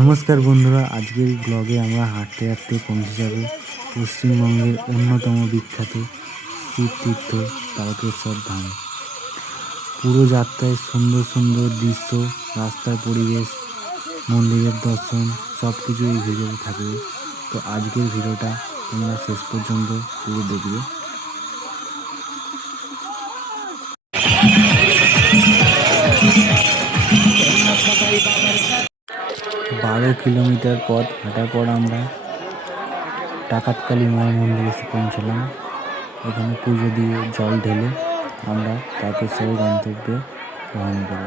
নমস্কার বন্ধুরা, আজকের ব্লগে আমরা হাঁটতে হাঁটতে পৌঁছে যাব পশ্চিমবঙ্গের অন্যতম বিখ্যাত শিবতীর্থ তারকেশ্বর ধাম। পুরো যাত্রায় সুন্দর সুন্দর দৃশ্য, রাস্তার পরিবেশ, মন্দিরের দর্শন সব কিছু এই ভিডিওতে থাকবে। তো আজকের ভিডিওটা তোমরা শেষ পর্যন্ত পুরো দেখবে। 12 কিলোমিটার পথ হাঁটার পর আমরা ডাকাতকালী মায়ের মন্দিরে এসে পৌঁছলাম। এখানে পুজো দিয়ে জল ঢেলে আমরা তারকেশ্বরের গন্তব্যে রওনা দেব।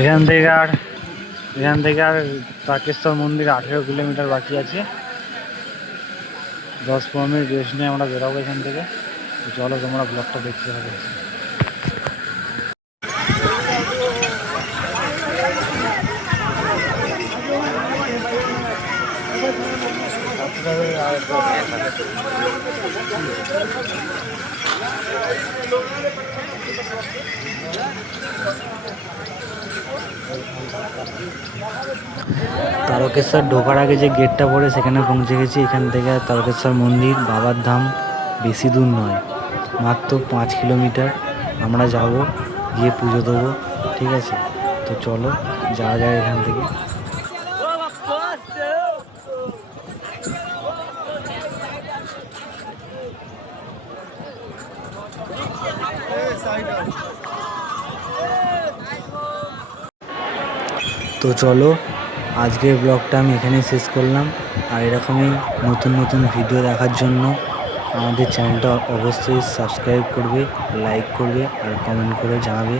এখান থেকে আর তারকেশ্বর মন্দির 18 কিলোমিটার বাকি আছে। 10-15 মিনিট রেস্ট নিয়ে আমরা বেরোবো এখান থেকে। চলো তোমরা ব্লগটা দেখতে হবে। তারকেশ্বর ঢোকার আগে যে গেটটা পড়ে সেখানে পৌঁছে গেছি। এখান থেকে তারকেশ্বর মন্দির বাবার ধাম বেশি দূর নয়, মাত্র 5 কিলোমিটার। আমরা যাব, গিয়ে পুজো দেবো, ঠিক আছে? তো চলো যাওয়া যায় এখান থেকে। তো চলো, আজকের ব্লগটা আমি এখানেই শেষ করলাম। আর এরকমই নতুন নতুন ভিডিও দেখার জন্য আমাদের চ্যানেলটা অবশ্যই সাবস্ক্রাইব করবে, লাইক করবে আর কমেন্ট করে জানাবে।